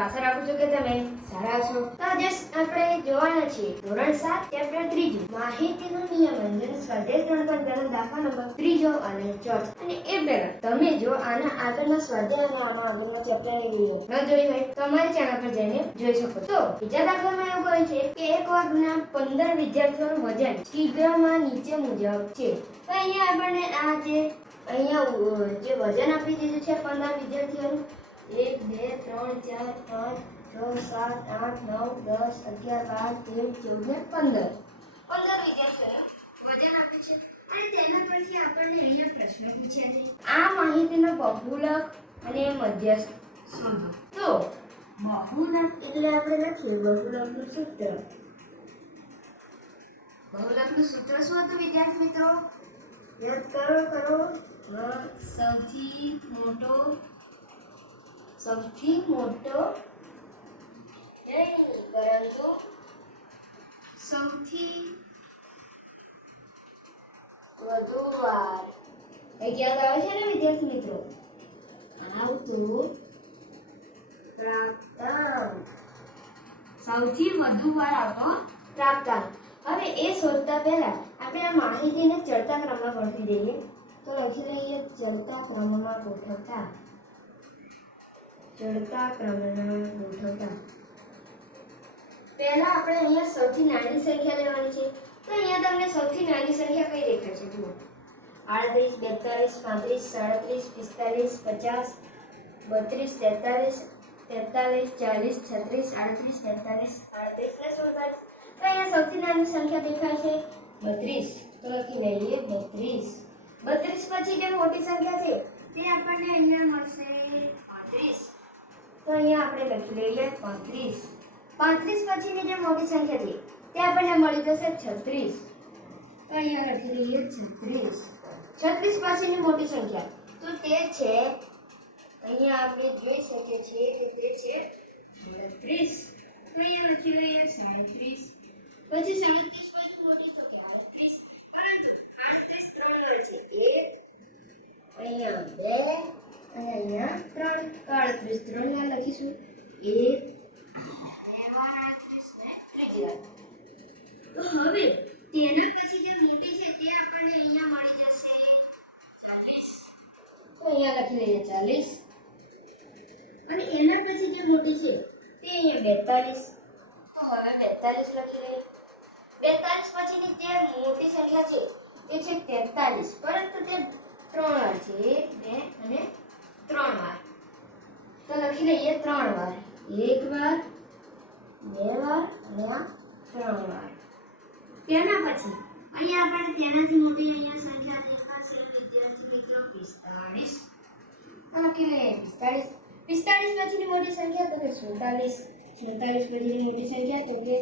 આશા રાખું છું કે તમે સારા છો. તો આજે આપણે જોવાના છીએ ધોરણ 7 ચેપ્ટર 3 માહિતીનું નિયમન જેનો સ્વાધ્યાય 3 પર દાખલા નંબર 3 અને 4. અને એ પહેલા તમે જો આના આગળના સ્વાધ્યાય અને આના આગળના ચેપ્ટરની વિડિયો ન જોઈ હોય તો અમારી ચેનલ પર જઈને જોઈ શકો. તો બીજા દાખલામાં એવું કહે છે કે એક વર્ગના 15 વિદ્યાર્થીઓનું વજન ચિત્રમાં નીચે મુજબ છે. તો અહીંયા આપણને આ જે વજન આપી દીધું છે 15 વિદ્યાર્થીઓનું 1 2 3 4 5 6 7 8 9 10 11 12 13 14 ને 15 વિદ્યાર્થીઓનું વજન આપ્યું છે. અને તેના પરથી આપણને અહીંયા પ્રશ્ન પૂછ્યા છે આ માહિતીનો બહુલક અને મધ્યસ્થ શોધો. તો બહુલક એટલે આપણે લખીએ બહુલકનું સૂત્ર. બહુલકનું સૂત્ર શું હતું વિદ્યાર્થી મિત્રો? યાદ કરો. સૌથી મોટો નહીં પરંતુ સૌથી વધુ વાર. યાદ આવે છે ને વિદ્યાર્થી મિત્રો? આવતું પ્રાપ્તાંક. સૌથી વધુ વાર આવતો પ્રાપ્તાંક. હવે એ શોધતા પહેલા આપણે આ માહિતીને ચડતા ક્રમમાં ગોઠવી દઈએ. તો લખી લઈએ ચડતા ક્રમમાં ગોઠવતા. પહેલા આપણે અહીંયા સૌથી નાની સંખ્યા લેવાની છે. તો અહીંયા તમને સૌથી નાની સંખ્યા કઈ દેખાય છે? જુઓ 38 42 43 45 50 32 43 43 43 43 43 43 ને 47 38 તો અહીંયા સૌથી નાની સંખ્યા દેખાય છે 32. 32 પછી જે મોટી સંખ્યા છે તે આપણને અહીંયા મળશે 35. તો અહીંયા આપણે લખી લઈએ 35. 35 પછીની જે મોટી સંખ્યા છે તે આપણને મળી જશે 36. તો અહીંયા લખી લઈએ 36. 36 પછીની મોટી સંખ્યા તો તે છે અહીંયા આપણે જોઈ શકીએ છીએ કે તે છે 37. તો અહીંયા લખી લઈએ 37. પછી 37 પછી મોટી તો કે 38. પરંતુ 38 ત્રણ છે. 1 અહીંયા 2 અને અહીંયા 3. 38 ત્રણ વાર લખીશું 1 2 વાર 38 ને ત્રીજી વાર. તો હવે તેના પછી જે મોટી છે તે આપણને અહીંયા મળી જશે 40. તો અહીંયા લખી લઈએ 40. અને એના પછી જે મોટી છે તે અહીંયા 42. તો હવે 42 લખી લઈએ. 42 પછીની જે મોટી સંખ્યા છે તે છે 43. પરંતુ તે 3 વાર છે 1 2 અને 3 વાર. તો લખી લઈએ 3 વાર. 1 વાર 2 વાર અને 3 વાર. તેના પછી અહીંયા આપણે તેનાથી મોટી અહીંયા સંખ્યા દેખાશે વિદ્યાર્થી મિત્રો 45. તો લખી લઈએ 45. 45 પછીની મોટી સંખ્યા તો કે 47. 47 પછીની મોટી સંખ્યા તો કે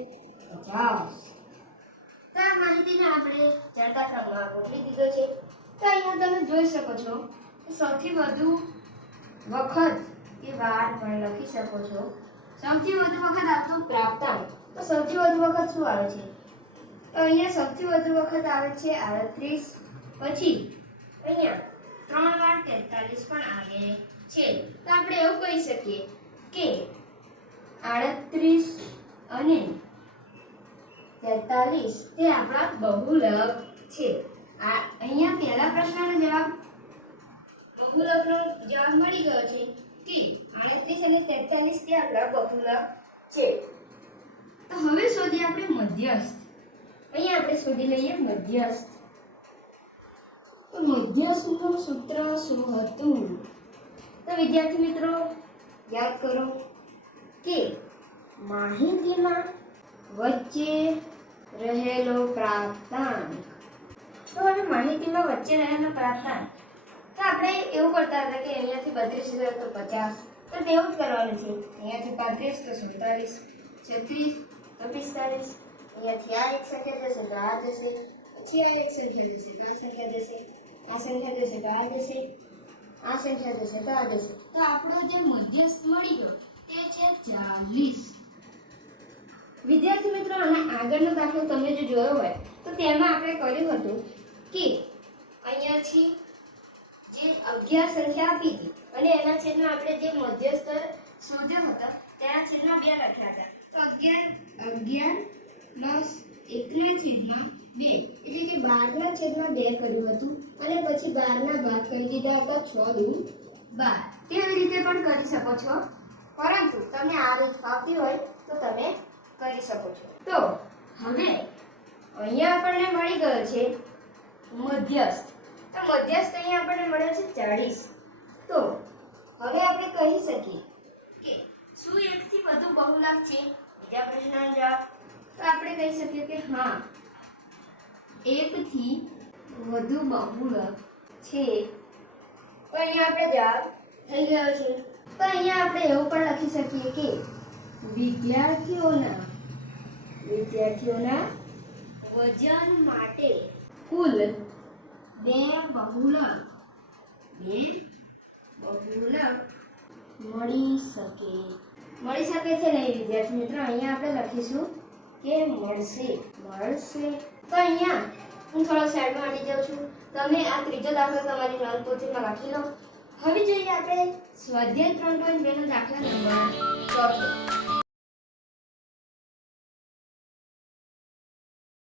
50. તો આ માહિતીને આપણે ચડતા ક્રમમાં ગોઠવી દીધો છે. તો અહીંયા તમે જોઈ શકો છો કે સૌથી વધુ વખત કે વાર પણ લખી શકો છો. સૌથી વધુ વખત આવતો પ્રાપ્તાંક. તો સૌથી વધુ વખત શું આવે છે? તો અહીંયા સૌથી વધુ વખત આવે છે 38. પછી અહીંયા 3 વાર 43 પણ આવે છે. તો આપણે એવું કહી શકીએ કે 38 અને 43 તે આપણા બહુલક છે. અહીંયા પહેલા પ્રશ્નનો જવાબ બહુલકનો જવાબ મળી ગયો છે કે 38 અને 43 તે આપણા બહુલક છે. તો હવે શોધીએ આપણે મધ્યસ્થ. અહીંયા આપણે શોધી લઈએ મધ્યસ્થ. તો મધ્યસ્થનું સૂત્ર શું હતું? તો વિદ્યાર્થી મિત્રો યાદ કરો કે માહિતીમાં વચ્ચે રહેલો પ્રાપ્તાંક. તો હવે માહિતીમાં વચ્ચે રહેલો પ્રાપ્તાંક તો આપણે એવું કરતા હતા કે અહીંયાથી 32 તો 50. તો તેવું જ કરવાનું છે. અહીંયાથી 35 તો 47, 36 તો 45. અહીંયાથી આ એક સંખ્યા જશે તો આ જશે. પછી આ એક સંખ્યા જશે તો આ સંખ્યા જશે. આ સંખ્યા જશે તો આ જશે. આ સંખ્યા જશે તો આ જશે. તો આપણો જે મધ્યસ્થ મળી ગયો તે છે 40. વિદ્યાર્થી મિત્રો આના આગળનો દાખલો તમે જો જોયો હોય તો તેમાં આપણે કર્યું હતું કે અહીંયાથી જે 11 સંખ્યા આપી હતી અને એના છેદમાં આપણે જે મધ્યસ્થ શોધ્યો હતો ત્યાં છેદમાં 2 લખ્યા હતા. તો 11 પ્લસ 1/2 એટલે કે 12/2 કર્યું હતું અને પછી 12 ના ભાગ કરી દીધા હતા 6 દૂ 12. તેવી રીતે પણ કરી શકો છો, પરંતુ તમને આ રીત ફાવતી હોય તો તમે કરી શકો છો. તો હવે અહીંયા આપણને મળી ગયો છે મધ્યસ્થ. તો મધ્યસ્થ અહીંયા આપણને મળ્યો છે 40. તો હવે આપણે કહી શકીએ કે શું એકથી વધુ બહુલક છે? બીજા પ્રશ્નનો જવાબ તો આપણે કહી શકીએ કે હા, એકથી વધુ બહુલક છે. તો અહીંયા આપણે જવાબ થઈ ગયો છે. તો અહીંયા આપણે એવું પણ લખી શકીએ કે વિદ્યાર્થીઓના વજન માટે કુલ 2 બહુલક મળી શકે છે ને વિદ્યાર્થી મિત્રો? અહીંયા આપણે લખીશું કે મળશે. તો અહીંયા હું થોડો સાઈડમાં હટી જાઉં છું. તમે આ ત્રીજો દાખલો તમારી નોટબુકમાં લખી લો. હવે જોઈએ આપણે સ્વાધ્યાય 3.2 નો દાખલા નંબર 4.